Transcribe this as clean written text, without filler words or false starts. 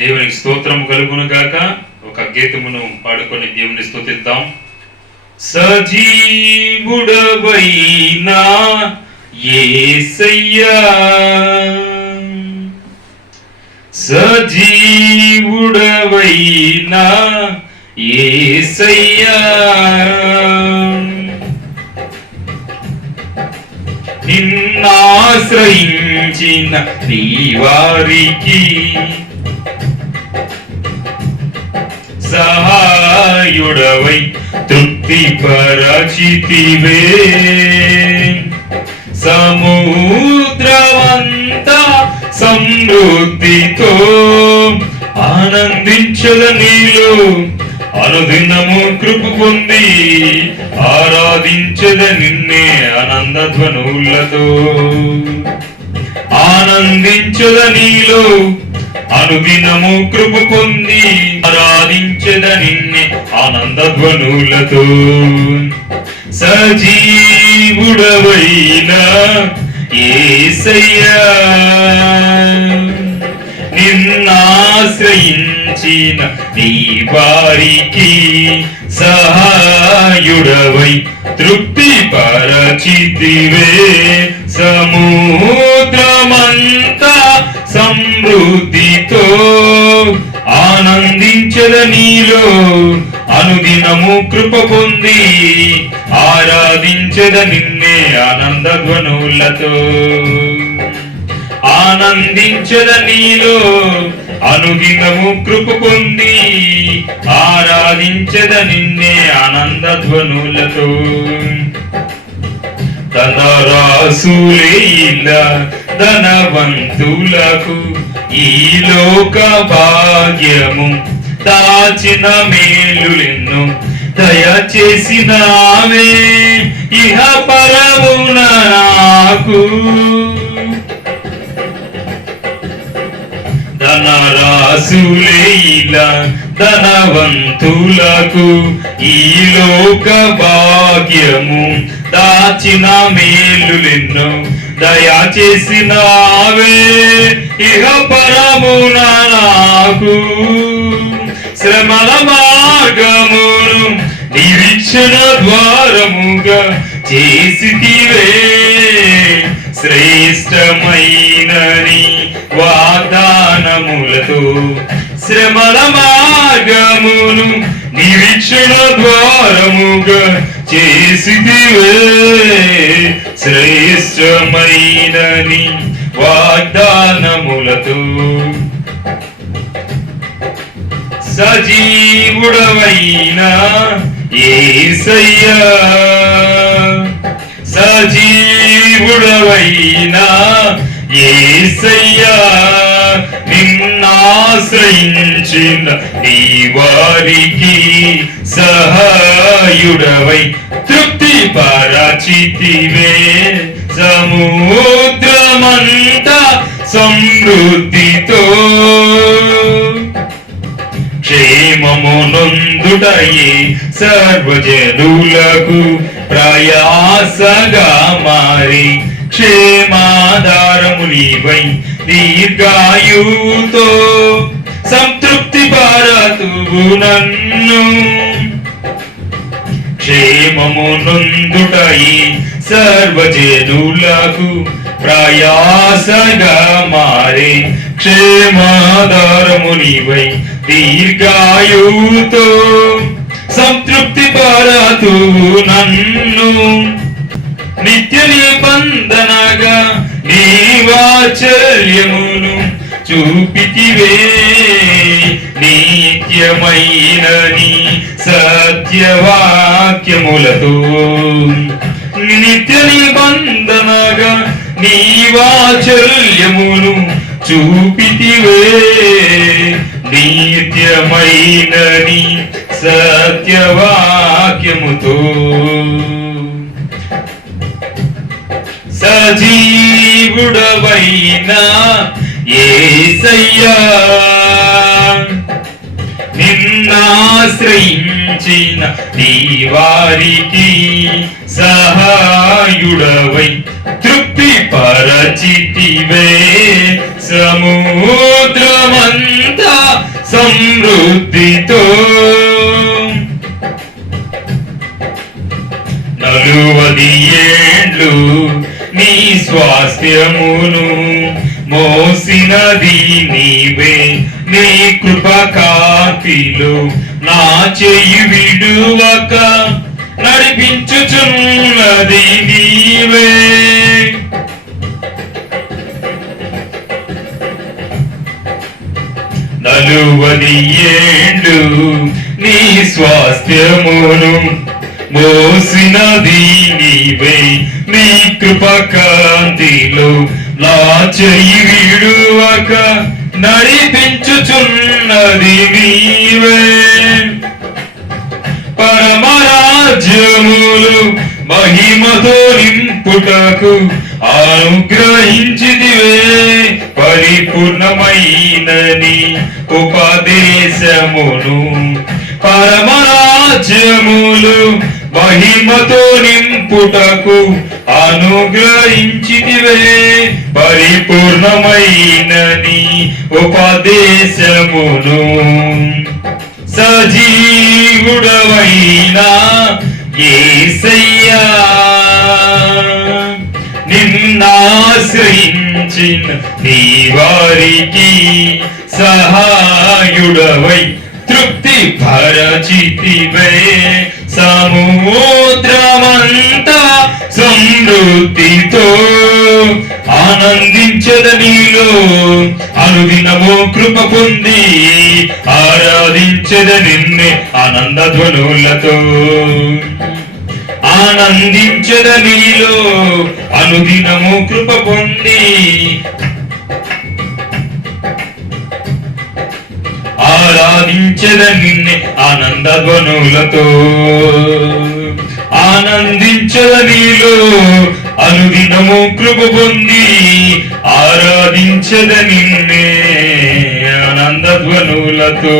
దేవునికి స్తోత్రం కలుగును గాక. ఒక గీతమును పాడుకొని దేవుని స్తుతిద్దాం. సజీవుడవైనా యేసయ్యా, సజీవుడవైనా యేసయ్యా, నిన్నాశ్రయించిన నీ వారికి సహాయుడవై తృప్తి పరచితివే. సముద్రమంతా సమృద్ధితో ఆనందించద నీలో, అనుదినము కృప పొంది ఆరాధించద నిన్నే ఆనంద ధ్వనులతో. ఆనందించద నీలో, అనుదినము కృప పొంది ఆరాధించద నిన్నే ఆనంద ధ్వనులతో. సజీవుడవైనా యేసయ్యా, నిన్నాశ్రయించిన నీ వారికి సహాయుడవై తృప్తి పరచితివే. సముద్రమంతా సమృద్ధితో ఆనందించద నీలో, అనుదినము కృప పొంది ఆరాధించద నిన్నే ఆనంద ధ్వనులతో. ఆనందించద నీలో, అనుదినము కృప పొంది ఆరాధించద నిన్నే ఆనంద ధ్వనులతో. ధనరాసులే ఇలా ధనవంతులకు ఈ లోక భాగ్యము దాచిన మేలులెన్నో దయచేసినావే ఇహ పరమున నాకు. ధనరాసులే ఇలా ధనవంతులకు ఈ లోక భాగ్యము దాచిన మేలులెన్నో దయచేసినావే ఇహ పరమున నాకు. శ్రమల మార్గమును నిరీక్షణ ద్వారముగా చేసితివే. శ్రేష్టమైనని వాగ్దానములతో శ్రమల మార్గమును నిరీక్షణ ద్వారముగా చేసితివే. శ్రేష్టమైనని వాగ్దానములతో. సజీవుడవైనా యేసయ్యా, సజీవుడవైనా యేసయ్యా, నిన్నాశ్రయించిన నీ వారికి సహాయుడవై తృప్తి పరచితివే. సముద్రమంతా సమృద్ధితో క్షేమమునందుటయే సర్వజనులకు ప్రయాసగా మారి క్షేమాధారము నీవై దీర్ఘాయుతో సంతృప్తి పరతువు నన్ను. క్షేమమునందుటయే సర్వజనులకు ప్రయాసగా మారే క్షేమాధారము నీవై దీర్ఘాయుతో సంతృప్తి పరతువు నన్ను. నిత్య నిబంధనగా నీ వాత్సల్యమును చూపితివే. నిత్యమైన నీ సత్యవాక్యములతో నిత్య నిబంధనగా నీ వాత్సల్యమును చూపితివే. నిత్యమైన నీ సత్యవాక్యముతో. సజీవుడవైనా యేసయ్యా, నిన్నాశ్రయించిన నీ వారికి సహాయుడవై తృప్తి పరచితివే. సముద్రమంతా సమృద్ధితో 40 ఏండ్లు నీ స్వాస్థ్యమును మోసినది నీవే, నీ కృపకాంతిలో నా చెయ్యి విడువక నడిపించుచున్నది నీవే. 40 ఏండ్లు నీ స్వాస్థ్యమును మోసినది నీవే, నీ కృపకాంతిలో నా చెయ్యి విడువక నడిపించుచున్నది నీవే. పరమరాజ్యములు మహిమతో నింపుటకు అనుగ్రహించిదివే, పరిపూర్ణమైనని ఉపదేశమును. పరమరాజ్యములు మహిమతో నింపుటకు అనుగ్రహించితివే, పరిపూర్ణమైనని ఉపదేశమును. సజీవుడవైనా యేసయ్యా, నిన్నాశ్రయించిన నీ వారికి సహాయుడవై తృప్తి పరచితివే. సముద్రమంతా సమృద్ధితో ఆనందించద నీలో, అనుదినము కృప పొంది ఆరాధించద నిన్నే ఆనందధ్వనులతో. ఆనందించద నీలో, అనుదినము కృప పొంది ఆరాధించద నిన్నే ఆనందధ్వనులతో. ఆనందించద నీలో, అనుదినము కృప పొంది ఆరాధించద నిన్నే ఆనందధ్వనులతో.